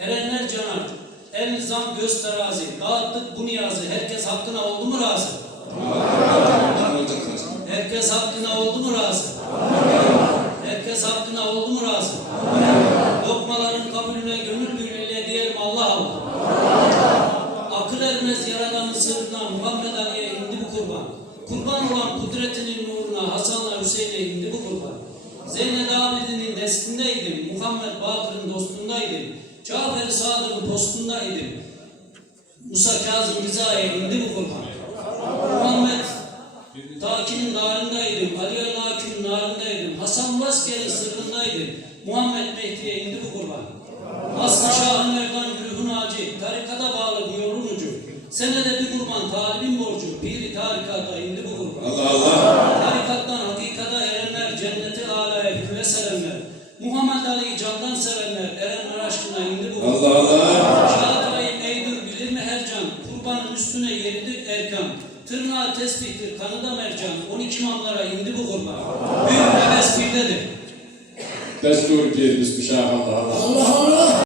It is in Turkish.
Erenler canar, el nizam göz terazi, dağıttık bu niyazı, herkes hakkına oldu mu razı? Herkes hakkına oldu mu razı? Herkes hakkına oldu mu razı? Lokmaların kabulüne gönül birliğiyle diyelim Allah Allah. Akıl ermez yaradanın sırrına Muhammed Ali'ye indi bu kurban. Kurban olan kudretinin nuruna Hasan'la Hüseyin'e indi bu kurban. Zeynep Abidin'in destindeydim, Muhammed Bakır'ın dostundaydım, Cafer-i Sadık'ın postundaydım, Musa Kazım Rıza'ya indi bu kurban. Muhammed Taki'nin narındaydım, Ali el-Hakim narındaydım, Hasan Vasker'in sırrındaydım, Muhammed Mehdi'ye indi bu kurban. Aslı Şah-ı Merdan Gülhün Hacı, tarikata bağlı bu yolun ucu, senede bir kurban talibin borcu, piri tarikata indi bu kurban. Allah Allah! Tarikattan hakikata erenler, cenneti alaya hüküme serenler, Muhammed Ali'yi candan sevenler, erenler aşkına indi bu kurban. Allah Allah! Şahatayım eydir bilir mi her can, kurbanın üstüne yeridir erkan, tırnağı tesbihtir, kanı da mercan, 12 imamlara indi bu kurban. Büyük ve besbirdedir. Destur bir müstişah Allah Allah! Allah Allah!